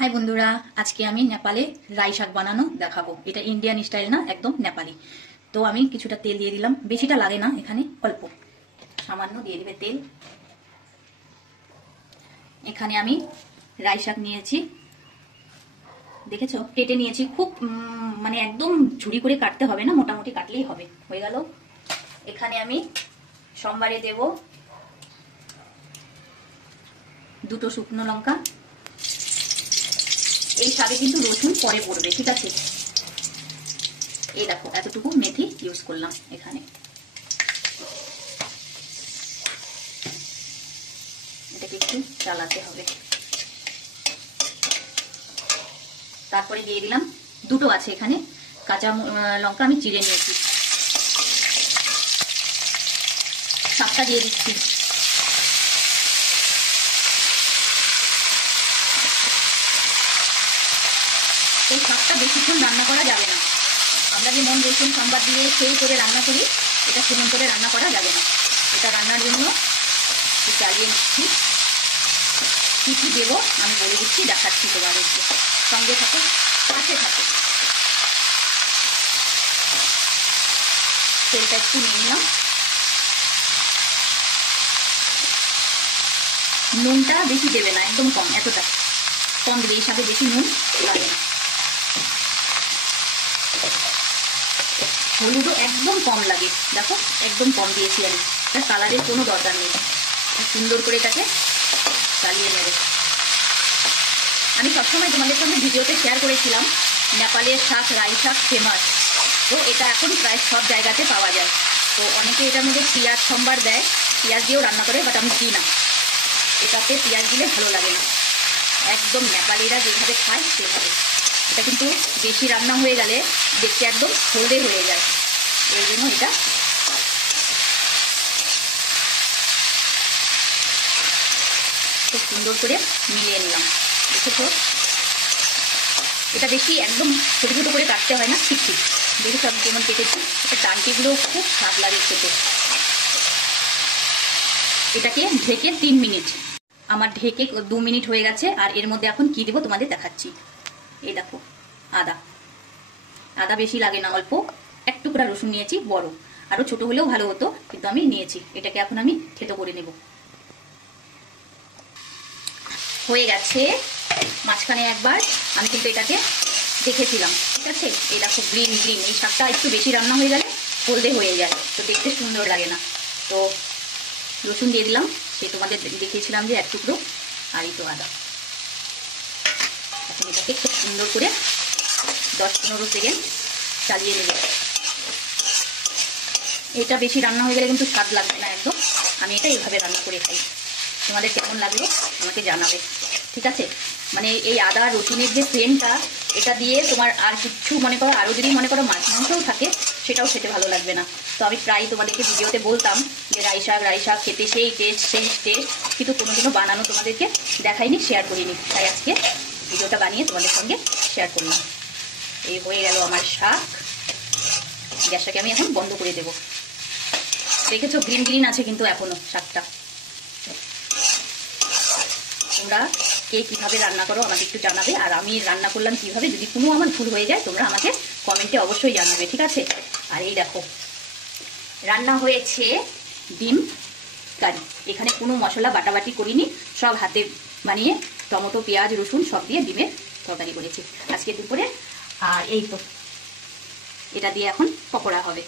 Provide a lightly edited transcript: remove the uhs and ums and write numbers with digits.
High বন্ধুরা, আজকে আমি নেপালে রাই শাক বানানো দেখাবো। এটা ইন্ডিয়ান স্টাইল না, একদম নেপালি। তো আমি কিছুটা তেল দিয়ে দিলাম, বেশিটা লাগে না, এখানে অল্প সামান্য দিয়ে দিবে তেল। এখানে আমি রাই শাক নিয়েছি, দেখেছো কেটে নিয়েছি। খুব মানে একদম ঝুড়ি করে কাটতে হবে না, মোটামুটি কাটলেই হবে। হয়ে গেল। এখানে আমি সোমবারে দেব দুটো শুকনো লঙ্কা। এই শাকে কিন্তু রসুন পরে পড়বে, ঠিক আছে। এই দেখো এতটুকু মেথি ইউজ করলাম এখানে। এটাকে একটু চালাতে হবে। তারপরে দিয়ে দিলাম, দুটো আছে এখানে কাঁচা লঙ্কা, আমি চিড়ে নিয়েছি, শাকটা দিয়ে দিচ্ছি। এই শাকটা বেশিক্ষণ রান্না করা যাবে না। আমরা যেমন রসুন সম্বাদ দিয়ে সেই করে রান্না করি, এটা সেমন করে রান্না করা যাবে না। এটা রান্নার জন্য একটু চালিয়ে নিচ্ছি। কী কী দেবো আমি বলে দিচ্ছি, দেখাচ্ছি তোমাদেরকে। সঙ্গে থাকে, কাছে থাকে। তেলটা একটু নিয়ে নিলাম। নুনটা বেশি দেবে না, একদম কম, এতটা কম দেবে। এই সাথে বেশি নুন লাগে না। হলুদও একদম কম লাগে, দেখো একদম কম দিয়েছি আমি। এটা কালারের কোনো দরকার নেই, সুন্দর করে এটাকে চালিয়ে নেবে। আমি সবসময় তোমাদের সঙ্গে ভিডিওতে শেয়ার করেছিলাম নেপালের শাক, রাই শাক ফেমাস। তো এটা এখন প্রায় সব জায়গাতে পাওয়া যায়। তো অনেকে এটার মধ্যে পেঁয়াজ সম্বার দেয়, পেঁয়াজ দিয়েও রান্না করে, বাট আমি দিই না। এটাতে পেঁয়াজ দিলে ভালো লাগে না, একদম নেপালিরা যেভাবে খায় সেভাবে। এটা কিন্তু বেশি রান্না হয়ে গেলে দেখতে একদম হলদে হয়ে যায়, এই জন্য এটা খুব সুন্দর করে মিলিয়ে নিলাম। দেখেছো, এটা বেশি একদম ছোটো ছোটো করে কাটতে হয় না, ঠিক ঠিক দেখেছো আমি যেমন কেটেছি। এটা ডান্টিগুলো খুব স্বাদ লাগে খেতে। এটাকে ঢেকে 3 মিনিট, আমার ঢেকে 2 মিনিট হয়ে গেছে। আর এর মধ্যে এখন কি দেবো তোমাদের দেখাচ্ছি। এই দেখো আদা, আদা বেশি লাগে না, অল্প এক টুকরা রসুন নিয়েছি, বড়, আরো ছোট হলেও ভালো হতো, কিন্তু আমি নিয়েছি। এটাকে এখন আমি থেতো করে নেব। হয়ে গেছে। মাঝখানে একবার আমি কিন্তু এটাকে দেখেছিলাম, ঠিক আছে। এই দেখো গ্রিন গ্রিন, এই শাকটা একটু বেশি রান্না হয়ে গেলে হলদে হয়ে যায়, তো দেখতে সুন্দর লাগে না। তো রসুন দিয়ে দিলাম, সে তোমাদের দেখিয়েছিলাম যে এক টুকরো, আর এই তো আদা। এখন এটাকে খুব সুন্দর করে 10-15 সেকেন্ড চালিয়ে নেব। এটা বেশি রান্না হয়ে গেলে কিন্তু স্বাদ লাগবে না একদম। আমি এটা এইভাবে রান্না করে খাই। তোমাদের কেমন লাগলো আমাকে জানাবে, ঠিক আছে। মানে এই আদা রসুনের যে সেন্টটা, এটা দিয়ে তোমার আর কিছু মনে করো, আরও যদি মনে করো মাছ মাংসও থাকে, সেটাও খেতে ভালো লাগবে না। তো আমি প্রায় তোমাদেরকে ভিডিওতে বলতাম যে রাই শাক খেতে সেই টেস্ট, কিন্তু কোনোদিনও বানানো তোমাদেরকে দেখাইনি, শেয়ার করিনি। তাই আজকে ভিডিওটা বানিয়ে তোমাদের সঙ্গে শেয়ার করলাম। এই হয়ে গেল আমার শাক। গ্যাসটাকে আমি এখন বন্ধ করে দেবো। দেখেছো গ্রিন গ্রিন আছে কিন্তু এখনো শাকটা। তোমরা কে কীভাবে রান্না করো আমাকে একটু জানাবে, আর আমি রান্না করলাম কীভাবে, যদি কোনো আমার ভুল হয়ে যায় তোমরা আমাকে কমেন্টে অবশ্যই জানাবে, ঠিক আছে। আর এই দেখো রান্না হয়েছে ডিম কারি। এখানে কোনো মশলা বাটাবাটি করিনি, সব হাতে বানিয়ে টমেটো পেঁয়াজ রসুন সব দিয়ে ডিমের তরকারি করেছি আজকে দুপুরে। আর এই তো এটা দিয়ে এখন পকোড়া হবে।